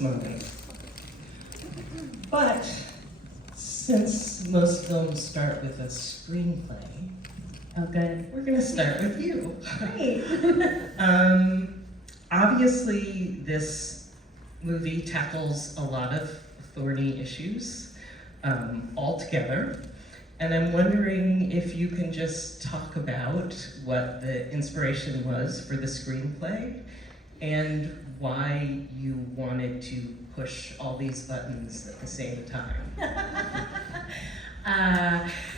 movie. But since most films start with a screenplay, Oh, good. we're gonna start with you. Great. Obviously, this movie tackles a lot of thorny issues altogether. And I'm wondering if you can just talk about what the inspiration was for the screenplay and why you wanted to push all these buttons at the same time.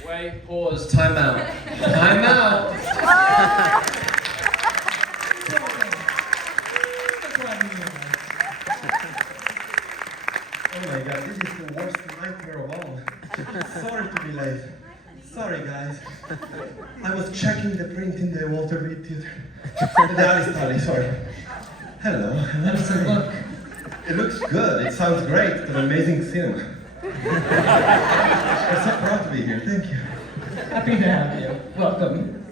Wait, pause, time out. Time out! Oh my god, this is the worst nightmare of all. Sorry to be late. Sorry guys. I was checking the print in the Walter Reed Theater. The Aristotle, sorry. Hello. How does it look? It looks good. It sounds great. It's an amazing cinema. I'm so proud to be here. Thank you. Happy to have you. Welcome.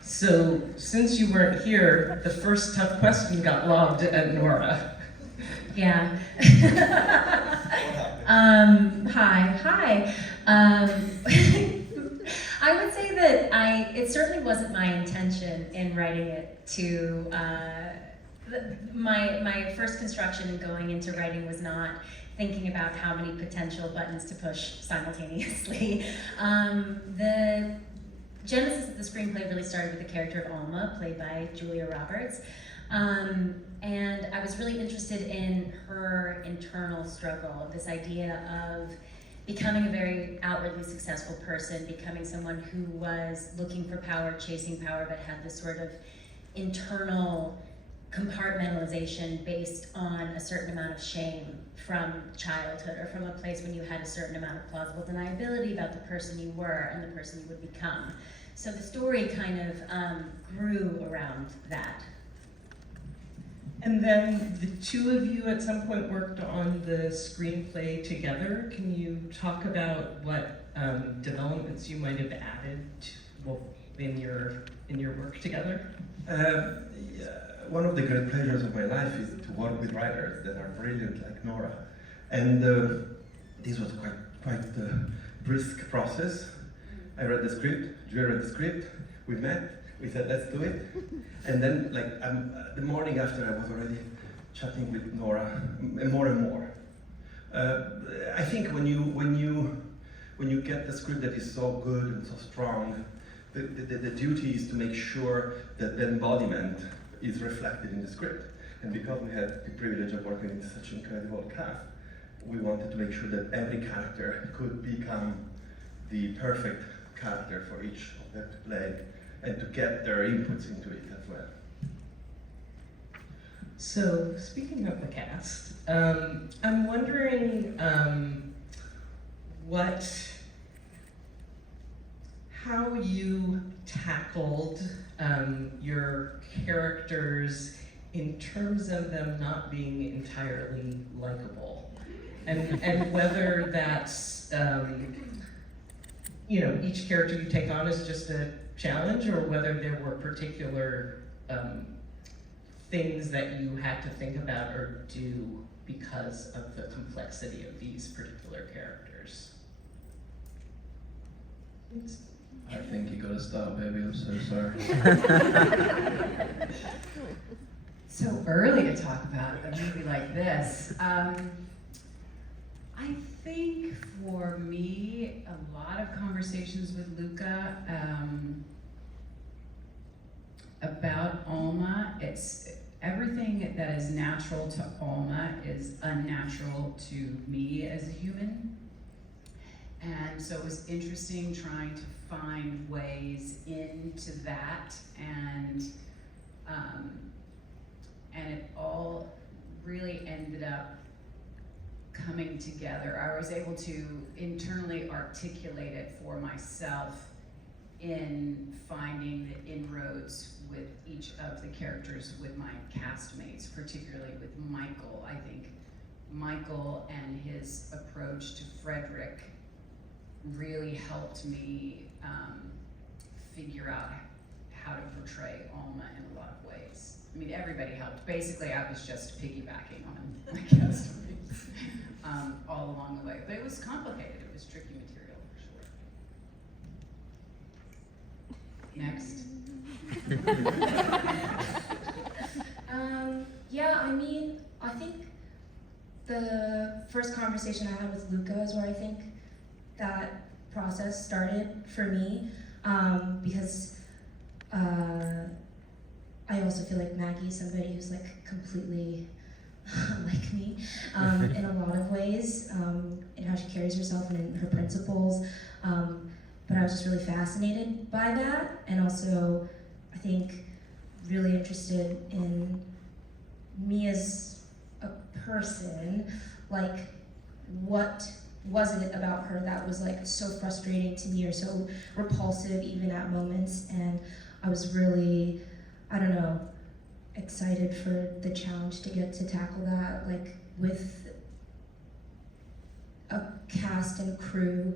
So, since you weren't here, the first tough question got lobbed at Nora. Yeah. Hi. I would say that it certainly wasn't my intention in writing it to, my first construction in going into writing was not thinking about how many potential buttons to push simultaneously. The genesis of the screenplay really started with the character of Alma, played by Julia Roberts. And I was really interested in her internal struggle, this idea of becoming a very outwardly successful person, becoming someone who was looking for power, chasing power, but had this sort of internal compartmentalization based on a certain amount of shame from childhood, or from a place when you had a certain amount of plausible deniability about the person you were and the person you would become. So the story kind of grew around that. And then the two of you at some point worked on the screenplay together. Can you talk about what developments you might have added in your work together? One of the great pleasures of my life is to work with writers that are brilliant like Nora. And this was quite a brisk process. I read the script, Julia read the script, we met, we said let's do it. And then the morning after I was already chatting with Nora more and more. I think when you get the script that is so good and so strong, the duty is to make sure that the embodiment is reflected in the script. And because we had the privilege of working with such incredible cast, we wanted to make sure that every character could become the perfect character for each of them to play, and to get their inputs into it as well. So, speaking of the cast, I'm wondering how you tackled your characters in terms of them not being entirely likable, and whether that's each character you take on is just a challenge, or whether there were particular things that you had to think about or do because of the complexity of these particular characters. I think you gotta start, baby. I'm so sorry. So early to talk about a movie like this. I think for me, a lot of conversations with Luca about Alma. It's everything that is natural to Alma is unnatural to me as a human. And so it was interesting trying to find ways into that, and it all really ended up coming together. I was able to internally articulate it for myself in finding the inroads with each of the characters with my castmates, particularly with Michael. I think Michael and his approach to Frederick really helped me figure out how to portray Alma in a lot of ways. I mean, everybody helped. Basically, I was just piggybacking on my guest stories all along the way. But it was complicated. It was tricky material for sure. Next. Yeah, I mean, I think the first conversation I had with Luca is where I think that process started for me, because I also feel like Maggie is somebody who's like completely like me in a lot of ways, in how she carries herself and in her principles. But I was just really fascinated by that, and also I think really interested in me as a person. Like, what was it about her that was like so frustrating to me or so repulsive even at moments? And I was really, I don't know, excited for the challenge to get to tackle that, like with a cast and crew,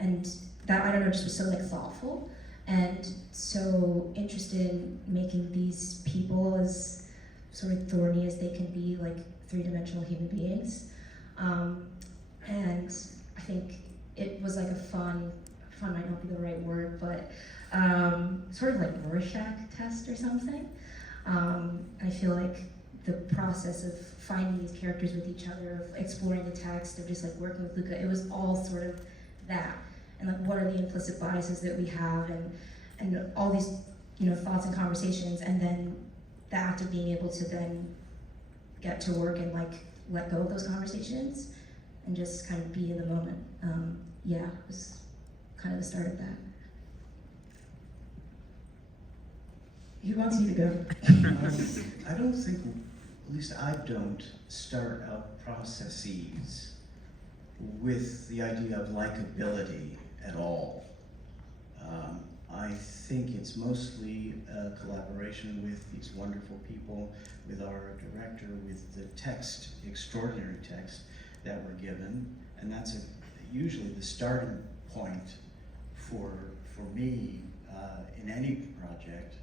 and that, I don't know, just was so like thoughtful and so interested in making these people as sort of thorny as they can be, like three-dimensional human beings. And I think it was like a fun might not be the right word, but sort of like Rorschach test or something. I feel like the process of finding these characters with each other, of exploring the text, of just like working with Luca, it was all sort of that. And like, what are the implicit biases that we have, and all these, you know, thoughts and conversations, and then the act of being able to then get to work and like let go of those conversations and just kind of be in the moment. Yeah, it was kind of the start of that. Who wants you to go? I don't think, at least I don't, start out processes with the idea of likability at all. I think it's mostly a collaboration with these wonderful people, with our director, with the text, extraordinary text that we're given, and that's usually the starting point for me in any project.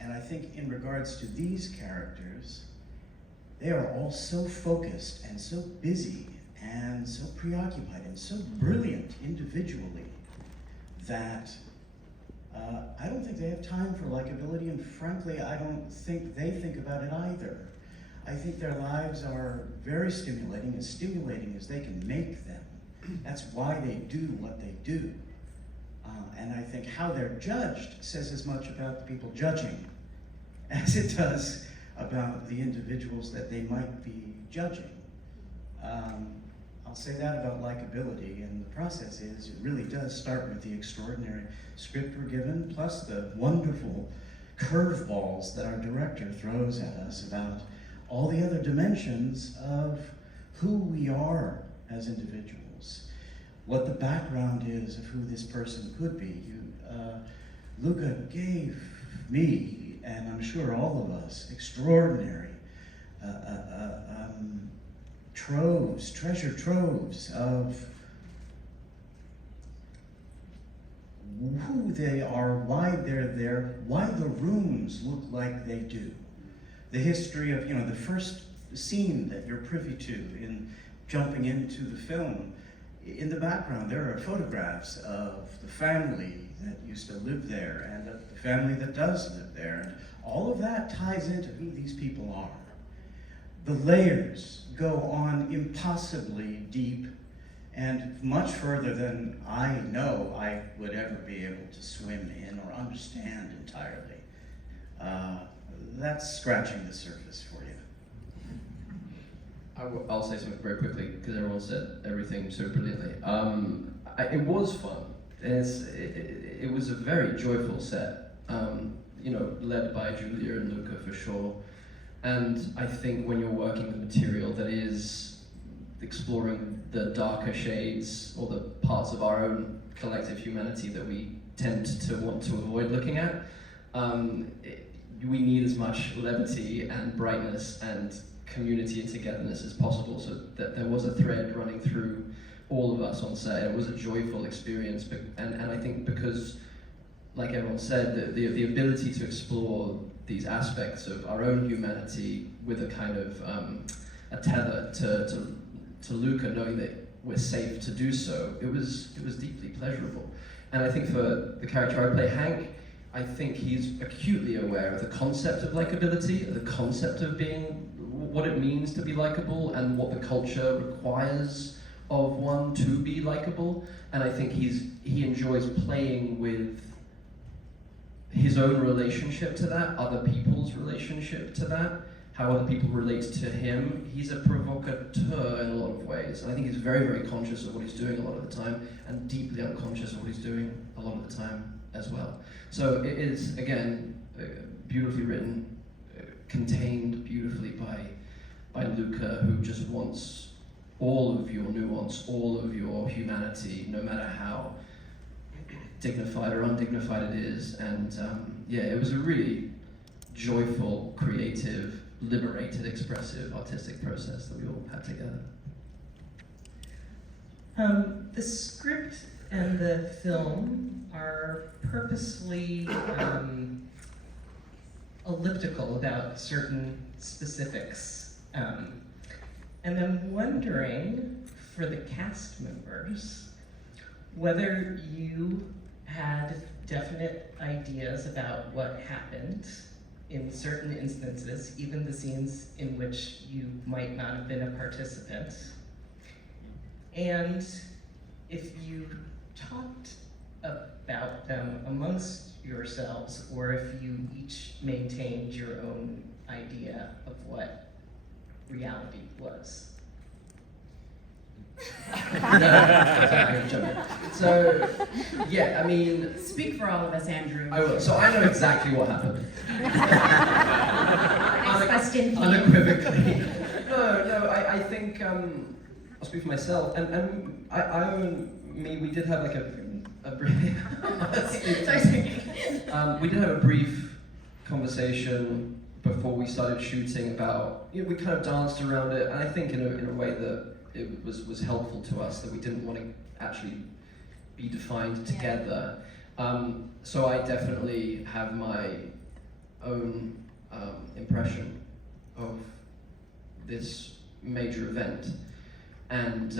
And I think in regards to these characters, they are all so focused and so busy and so preoccupied and so brilliant individually that I don't think they have time for likability, and frankly, I don't think they think about it either. I think their lives are very stimulating, as stimulating as they can make them. That's why they do what they do. And I think how they're judged says as much about the people judging as it does about the individuals that they might be judging. I'll say that about likability, and the process is, it really does start with the extraordinary script we're given, plus the wonderful curveballs that our director throws at us about all the other dimensions of who we are as individuals, what the background is of who this person could be. Luca gave me, and I'm sure all of us, extraordinary treasure troves of who they are, why they're there, why the rooms look like they do. The history of, you know, the first scene that you're privy to in jumping into the film. In the background, there are photographs of the family that used to live there and of the family that does live there. And all of that ties into who these people are. The layers go on impossibly deep and much further than I know I would ever be able to swim in or understand entirely. That's scratching the surface for you. I'll say something very quickly, because everyone said everything so brilliantly. It was fun. It was a very joyful set, you know, led by Julia and Luca for sure. And I think when you're working with material that is exploring the darker shades or the parts of our own collective humanity that we tend to want to avoid looking at, we need as much levity and brightness and community and togetherness as possible, so that there was a thread running through all of us on set. It was a joyful experience, and I think because like everyone said, the ability to explore these aspects of our own humanity with a kind of a tether to Luca, knowing that we're safe to do so, it was deeply pleasurable. And I think for the character I play, Hank, I think he's acutely aware of the concept of likability, the concept of being, what it means to be likable, and what the culture requires of one to be likable. And I think he enjoys playing with his own relationship to that, other people's relationship to that, how other people relate to him. He's a provocateur in a lot of ways, and I think he's very, very conscious of what he's doing a lot of the time, and deeply unconscious of what he's doing a lot of the time as well. So it is, again, beautifully written, contained beautifully by Luca, who just wants all of your nuance, all of your humanity, no matter how dignified or undignified it is. And yeah, it was a really joyful, creative, liberated, expressive, artistic process that we all had together. The script and the film are purposely elliptical about certain specifics. And I'm wondering, for the cast members, whether you had definite ideas about what happened in certain instances, even the scenes in which you might not have been a participant. And if you talked about them amongst yourselves, or if you each maintained your own idea of what reality was. So, yeah, I mean, Speak for all of us, Andrew. I will. So I know exactly what happened. Next question. Unequivocally. No, I think, I'll speak for myself, and I own me, we did have like a brief, we did have a brief conversation before we started shooting about, you know, we kind of danced around it, and I think in a way that it was helpful to us, that we didn't want to actually be defined together. So I definitely have my own impression of this major event, and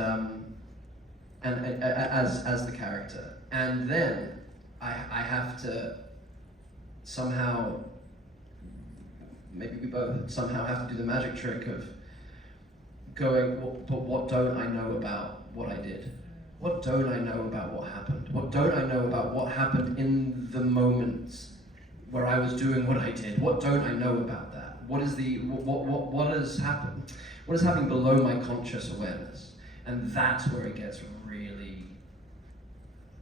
as the character, and then I have to somehow, maybe we both somehow have to do the magic trick of going, well, but what don't I know about what I did? What don't I know about what happened? What don't I know about what happened in the moments where I was doing what I did? What don't I know about that? What is the, what has happened? What is happening below my conscious awareness? And that's where it gets really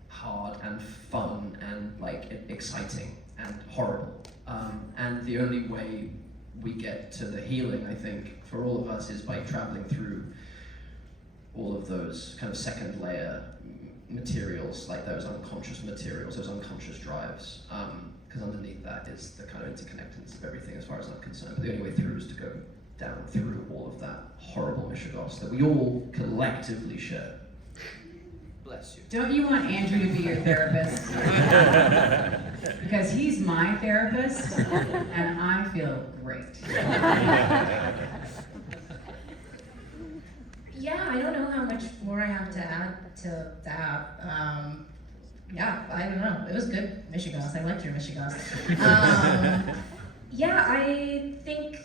hard and fun and like exciting and horrible. And the only way we get to the healing, I think, for all of us is by traveling through all of those kind of second layer materials, like those unconscious materials, those unconscious drives. Because underneath that is the kind of interconnectedness of everything as far as I'm concerned. But the only way through is to go down through all of that horrible mishagos that we all collectively share. Bless you. Don't you want Andrew to be your therapist? Because he's my therapist, and I feel great. Yeah, I don't know how much more I have to add to that. Yeah, I don't know. It was good, Michigas. I liked your Michigas. Yeah, I think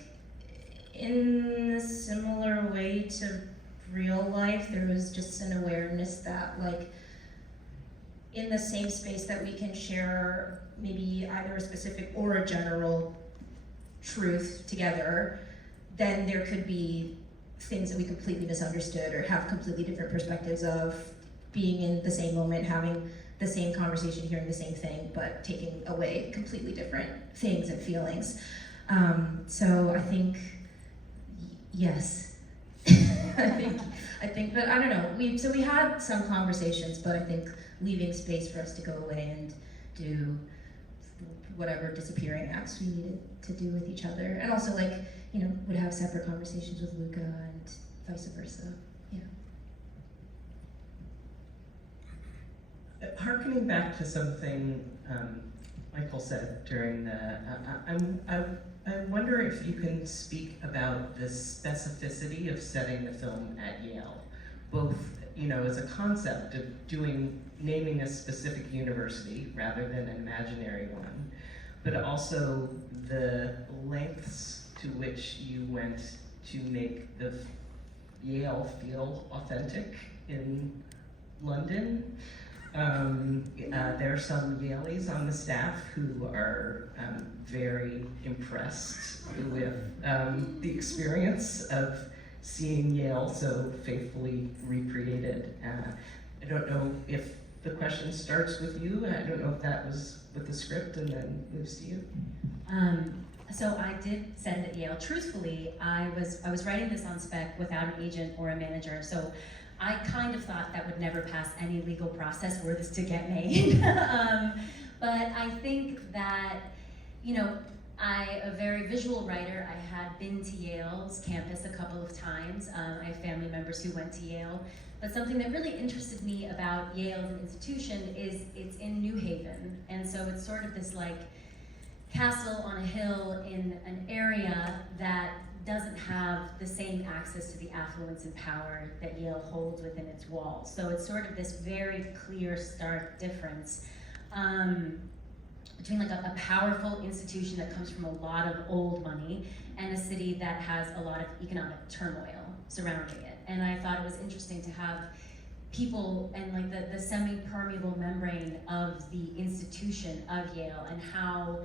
in a similar way to real life, there was just an awareness that, like, in the same space that we can share maybe either a specific or a general truth together, then there could be things that we completely misunderstood or have completely different perspectives of, being in the same moment, having the same conversation, hearing the same thing, but taking away completely different things and feelings. So I think, yes. I think, but I don't know. We had some conversations, but I think leaving space for us to go away and do whatever disappearing acts we needed to do with each other, and also, like, you know, would have separate conversations with Luca and vice versa. Yeah. Harkening back to something Michael said during the, I wonder if you can speak about the specificity of setting the film at Yale, both, you know, as a concept of naming a specific university rather than an imaginary one, but also the lengths to which you went to make the Yale feel authentic in London. There are some Yaleys on the staff who are very impressed with the experience of seeing Yale so faithfully recreated. I don't know if the question starts with you. I don't know if that was with the script and then moves to you. So I did send at Yale. Truthfully, I was writing this on spec without an agent or a manager, so I kind of thought that would never pass any legal process were this to get made. But I think that, you know, a very visual writer. I had been to Yale's campus a couple of times. I have family members who went to Yale. But something that really interested me about Yale as an institution is it's in New Haven. And so it's sort of this like castle on a hill in an area that doesn't have the same access to the affluence and power that Yale holds within its walls. So it's sort of this very clear, stark difference between like a powerful institution that comes from a lot of old money and a city that has a lot of economic turmoil surrounding it. And I thought it was interesting to have people and like the semi-permeable membrane of the institution of Yale and how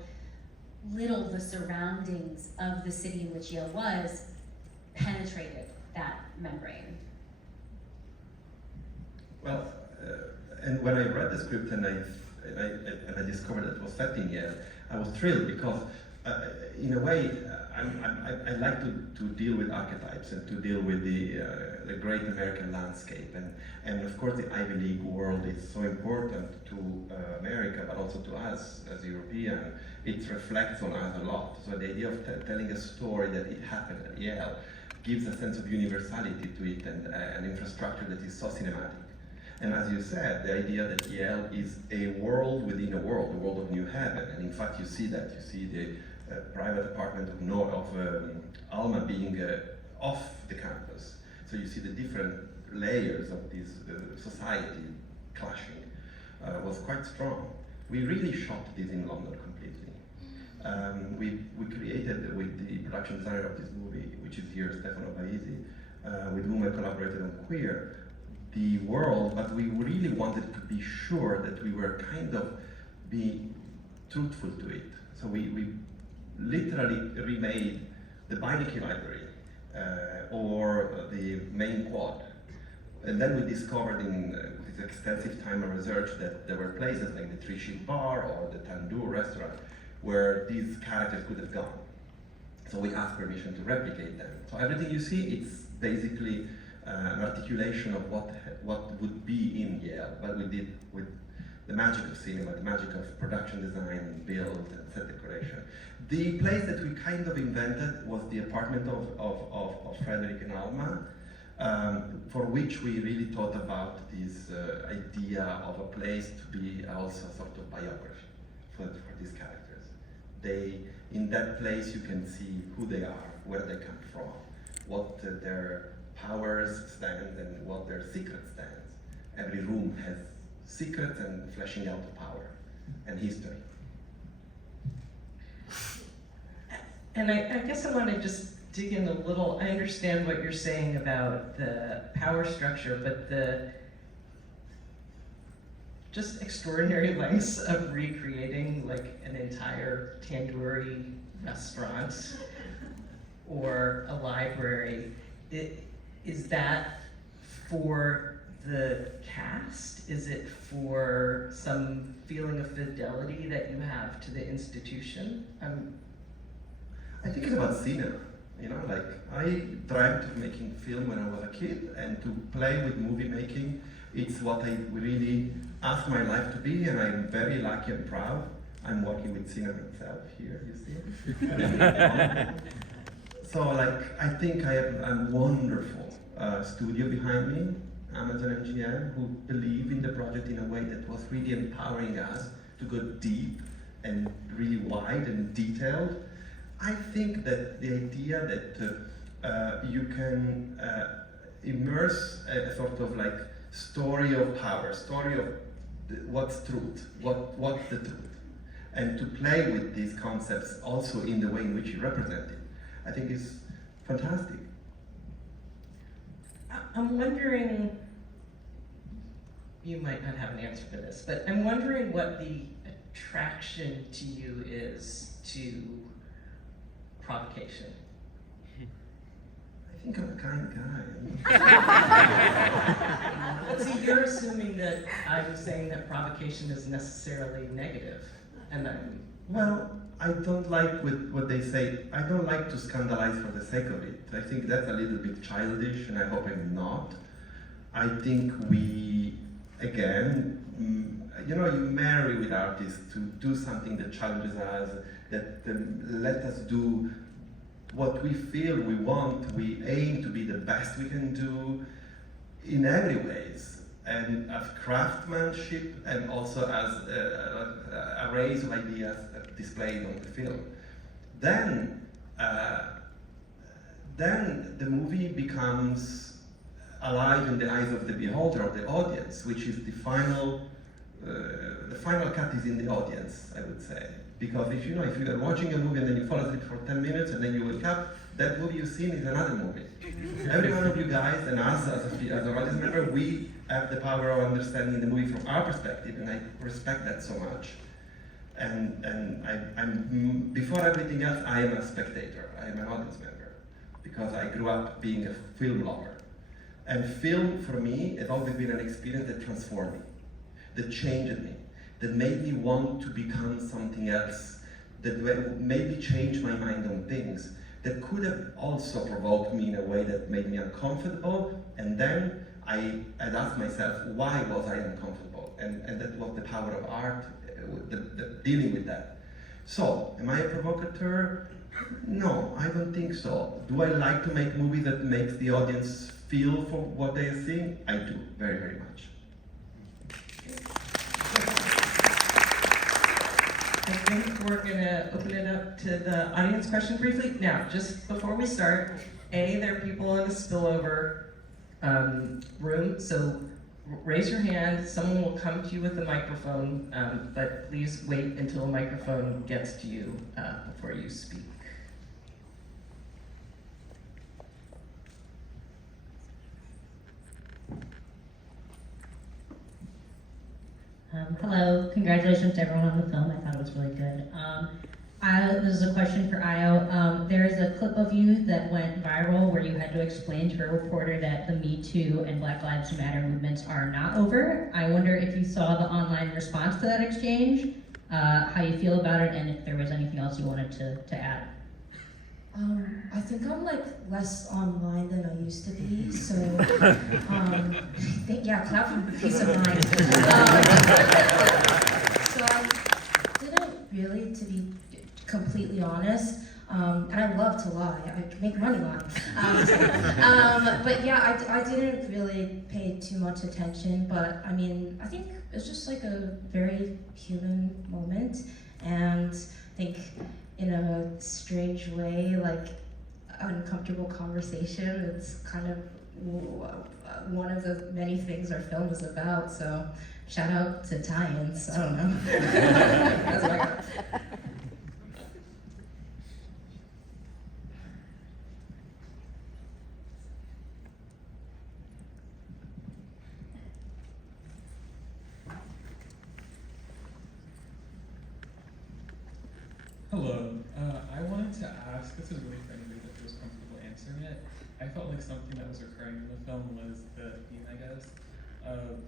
little the surroundings of the city in which Yale was penetrated that membrane. Well, and when I read the script and I discovered that it was set in Yale, I was thrilled because, in a way, I like to deal with archetypes and to deal with the great American landscape, and of course the Ivy League world is so important to America, but also to us as European. It reflects on us a lot. So the idea of telling a story that it happened at Yale gives a sense of universality to it and an infrastructure that is so cinematic. And as you said, the idea that Yale is a world within a world, the world of New Haven. And in fact, you see that. You see the private apartment of Alma being off the campus. So you see the different layers of this society clashing. Was quite strong. We really shot this in London completely. We created with the production designer of this movie, which is here, Stefano Paisi, with whom I collaborated on Queer, the world, but we really wanted to be sure that we were kind of being truthful to it. So we literally remade the Beinecke Library or the main quad. And then we discovered in this extensive time of research that there were places like the Three Ship Bar or the Tandoor restaurant where these characters could have gone. So we asked permission to replicate them. So everything you see, it's basically an articulation of what would be in Yale, but we did with the magic of cinema, the magic of production design, build, and set decoration. The place that we kind of invented was the apartment of Frederick and Alma, for which we really thought about this idea of a place to be also a sort of biography for these characters. In that place you can see who they are, where they come from, what their powers stand and what their secret stands. Every room has secrets and fleshing out of power and history. And I guess I want to just dig in a little. I understand what you're saying about the power structure, but the just extraordinary lengths of recreating like an entire tandoori restaurant or a library. Is that for the cast? Is it for some feeling of fidelity that you have to the institution? I think it's about cinema. You know, like I dreamt of making film when I was a kid, and to play with movie making, it's what I really asked my life to be, and I'm very lucky and proud. I'm working with cinema itself here, you see. So like, I think I have a wonderful studio behind me, Amazon MGM, who believe in the project in a way that was really empowering us to go deep and really wide and detailed. I think that the idea that you can immerse a sort of like story of power, story of what's truth, what's the truth, and to play with these concepts also in the way in which you represent it, I think is fantastic. I'm wondering, you might not have an answer for this, but I'm wondering what the attraction to you is to provocation. I think I'm a kind guy. But see, you're assuming that I'm saying that provocation is necessarily negative, and Well, I don't like what they say. I don't like to scandalize for the sake of it. I think that's a little bit childish, and I hope I'm not. I think we, again, you marry with artists to do something that challenges us, that let us do what we feel we want. We aim to be the best we can do in every ways, and as craftsmanship, and also as arrays of ideas displayed on the film. Then the movie becomes alive in the eyes of the beholder, of the audience, which is the final cut is in the audience, I would say. Because if you are watching a movie and then you fall asleep for 10 minutes and then you wake up, that movie you've seen is another movie. Every one of you guys and us as an audience member, we have the power of understanding the movie from our perspective, and I respect that so much. And I'm before everything else, I am a spectator. I am an audience member because I grew up being a film lover, and film for me has always been an experience that transformed me, that changed me, that made me want to become something else, that made me change my mind on things, that could have also provoked me in a way that made me uncomfortable, and then I had asked myself, why was I uncomfortable? And that was the power of art, dealing with that. So, am I a provocateur? No, I don't think so. Do I like to make movies that makes the audience feel for what they are seeing? I do, very, very much. I think we're gonna open it up to the audience question briefly. Now, just before we start, there are people in the spillover room, so raise your hand, someone will come to you with a microphone, but please wait until a microphone gets to you before you speak. Hello, congratulations to everyone on the film. I thought it was really good. This is a question for Eyo. There is a clip of you that went viral where you had to explain to a reporter that the Me Too and Black Lives Matter movements are not over. I wonder if you saw the online response to that exchange, how you feel about it, and if there was anything else you wanted to add. I think I'm like less online than I used to be, so clap for peace of mind. So I didn't really, to be completely honest, and I love to lie. I make money lying. But yeah, I didn't really pay too much attention. But I mean, I think it's just like a very human moment, and I think in a strange way, like uncomfortable conversation. It's kind of one of the many things our film is about. So shout out to tie-ins. I don't know. That's what I got. Hello. I wanted to ask, this is really for anybody that feels comfortable answering it. I felt like something that was recurring in the film was the theme, I guess, of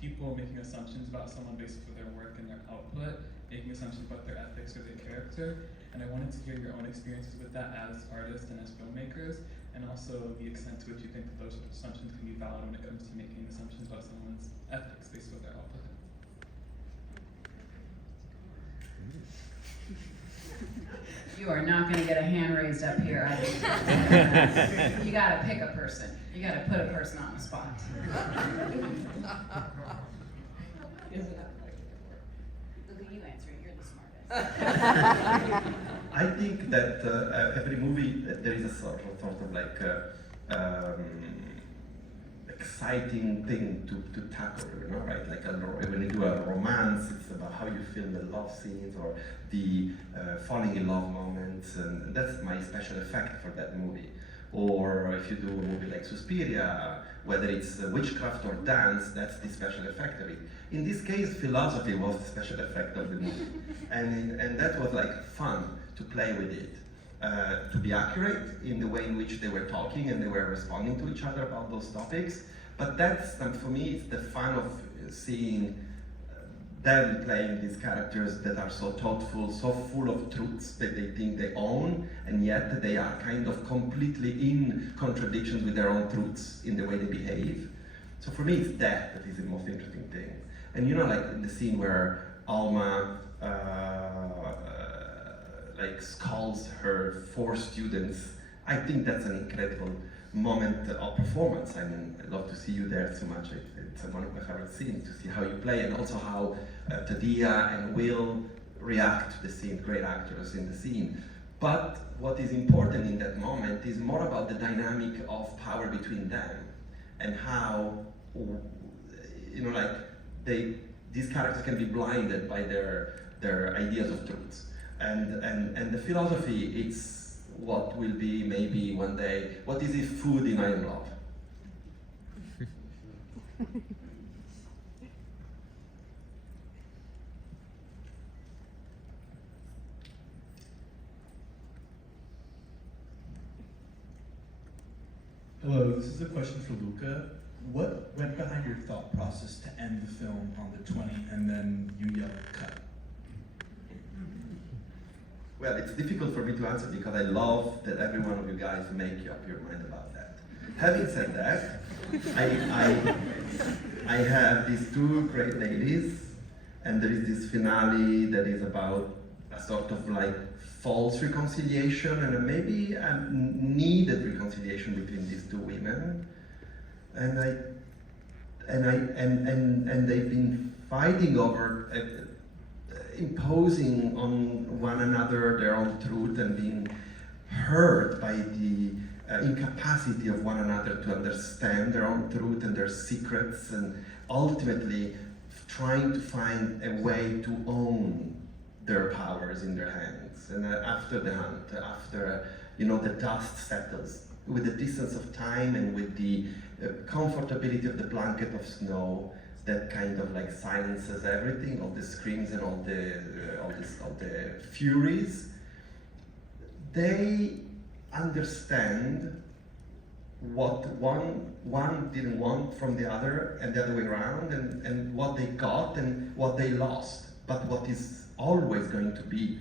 people making assumptions about someone based on their work and their output, making assumptions about their ethics or their character. And I wanted to hear your own experiences with that as artists and as filmmakers, and also the extent to which you think that those assumptions can be valid when it comes to making assumptions about someone's ethics based on their output. You are not going to get a hand raised up here. You got to pick a person. You got to put a person on the spot. Look at you answering. You're the smartest. I think that every movie there is a sort of like exciting thing to tackle, you know, right? Like when you do a romance, it's about how you film the love scenes or the falling in love moments, and that's my special effect for that movie. Or if you do a movie like Suspiria, whether it's witchcraft or dance, that's the special effect of it. In this case, philosophy was the special effect of the movie, and that was like fun to play with it. To be accurate in the way in which they were talking and they were responding to each other about those topics. But that's, for me, it's the fun of seeing them playing these characters that are so thoughtful, so full of truths that they think they own, and yet they are kind of completely in contradictions with their own truths in the way they behave. So for me, it's that is the most interesting thing. And you know, like in the scene where Alma like scolds her 4 students, I think that's an incredible moment of performance. I mean, I love to see you there so much. It's one of my favorite scenes, to see how you play, and also how Tadia and Will react to the scene, great actors in the scene. But what is important in that moment is more about the dynamic of power between them, and how, you know, like these characters can be blinded by their ideas of truth. And the philosophy, it's what will be maybe one day, what is the food in I Am Love? Hello, this is a question for Luca. What went behind your thought process to end the film on the 20 and then you yell cut? Well, it's difficult for me to answer because I love that every one of you guys make up your mind about that. Having said that, I have these 2 great ladies, and there is this finale that is about a sort of like false reconciliation and maybe a needed reconciliation between these 2 women. And they've been fighting over imposing on one another their own truth and being hurt by the incapacity of one another to understand their own truth and their secrets, and ultimately trying to find a way to own their powers in their hands. And after the hunt, after the dust settles, with the distance of time and with the comfortability of the blanket of snow, that kind of like silences everything, all the screams and all the furies. They understand what one didn't want from the other, and the other way around, and what they got and what they lost. But what is always going to be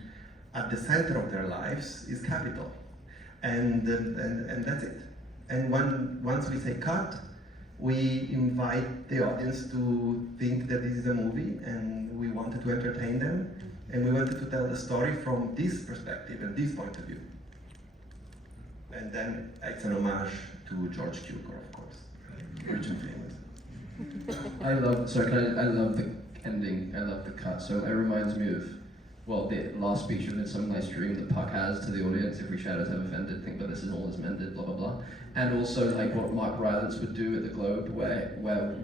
at the center of their lives is capital, and that's it. And once we say cut, we invite the audience to think that this is a movie, and we wanted to entertain them, and we wanted to tell the story from this perspective and this point of view. And then it's an homage to George Cukor, of course, rich and famous. I love the ending, I love the cut. So it reminds me of, well, the last speech of Midsummer Night's Dream that Puck has to the audience: if we shadows have offended, think, but this is all is mended, blah, blah, blah. And also like what Mark Rylance would do at the Globe, where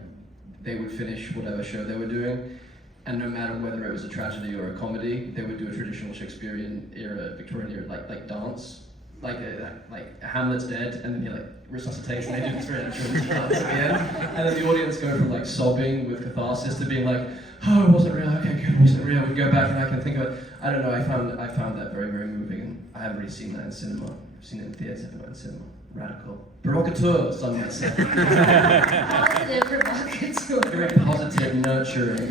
they would finish whatever show they were doing, and no matter whether it was a tragedy or a comedy, they would do a traditional Shakespearean era, Victorian era, like dance. Like Hamlet's dead, and then you like resuscitation, they do this really traditional dance at the end, and then the audience go from like sobbing with catharsis to being like, oh, it wasn't real, okay, good, it wasn't real, we go back and I can think of it. I don't know, I found that very, very moving, and I haven't really seen that in cinema. I've seen it in theatre, but not in cinema. Radical. Provocateur, some might say. Positive provocateur. Very positive, nurturing.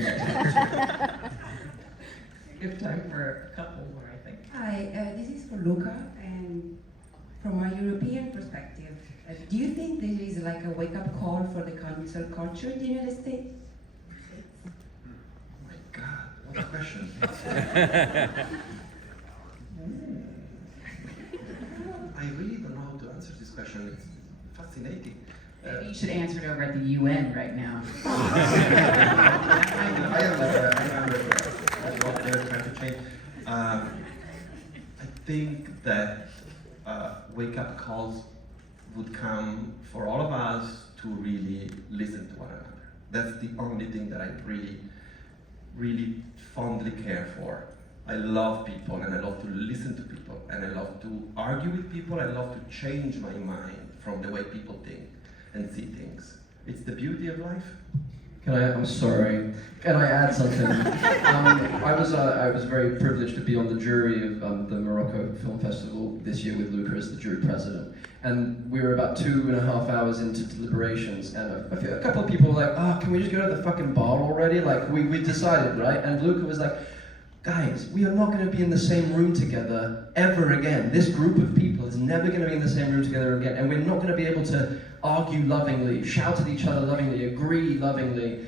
We have time for a couple more, I think. Hi, this is for Luca, and from a European perspective, do you think this is like a wake-up call for the cancel culture in the United States? Oh my God, what a question. I really don't know how to answer this question. It's fascinating. Maybe you should answer it over at the UN right now. I am what they're trying to change. I think that wake-up calls would come for all of us to really listen to one another. That's the only thing that I really fondly care for. I love people, and I love to listen to people, and I love to argue with people. I love to change my mind from the way people think and see things. It's the beauty of life. I'm sorry. Can I add something? I was very privileged to be on the jury of the Morocco Film Festival this year with Luca as the jury president. And we were about 2.5 hours into deliberations, and a couple of people were like, "Oh, can we just go to the fucking bar already? Like, we decided, right?" And Luca was like, "Guys, we are not going to be in the same room together ever again. This group of people is never going to be in the same room together again, and we're not going to be able to argue lovingly, shout at each other lovingly, agree lovingly.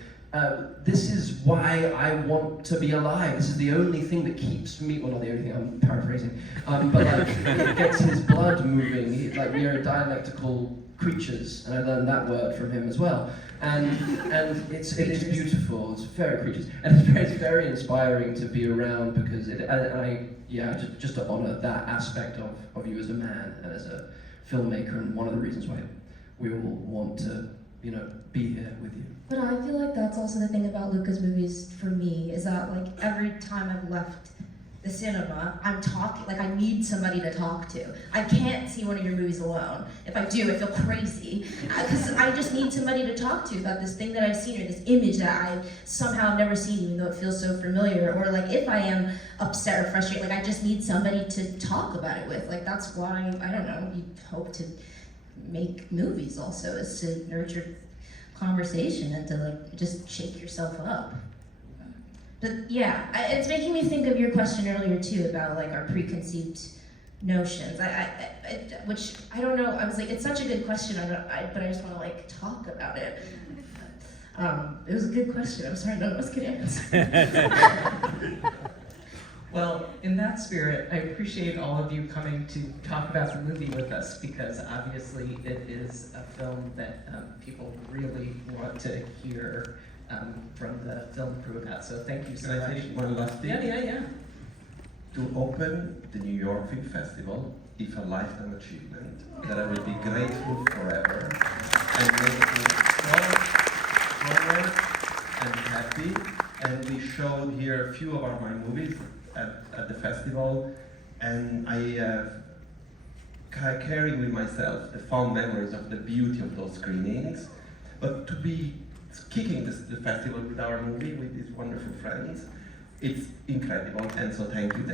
This is why I want to be alive. This is the only thing that keeps me," well, not the only thing, I'm paraphrasing, but like, it gets his blood moving. Like, we are dialectical creatures, and I learned that word from him as well. And it is beautiful. It's very creatures, and it's very inspiring to be around, because just to honor that aspect of you as a man and as a filmmaker, and one of the reasons why we all want to, be here with you. But I feel like that's also the thing about Luca's movies for me, is that like every time I've left the cinema, I'm talking, like I need somebody to talk to. I can't see one of your movies alone. If I do, I feel crazy. Because I just need somebody to talk to about this thing that I've seen, or this image that I somehow have never seen, even though it feels so familiar. Or like if I am upset or frustrated, like I just need somebody to talk about it with. Like that's why, I don't know, you hope to make movies also, is to nurture conversation and to like just shake yourself up. But yeah, it's making me think of your question earlier too about like our preconceived notions. Which I don't know. I was like, it's such a good question. But I just want to like talk about it. It was a good question. I'm sorry, none of us could answer. Well, in that spirit, I appreciate all of you coming to talk about the movie with us, because obviously it is a film that people really want to hear from the film crew about. So thank you so Can I much. say one last thing? Yeah. To open the New York Film Festival, if a lifetime achievement, that I will be grateful forever, and make me so honored and happy. And we showed here a few of my movies at the festival, and I carry with myself the fond memories of the beauty of those screenings. But to be kicking the festival with our movie, with these wonderful friends, it's incredible, and so thank you.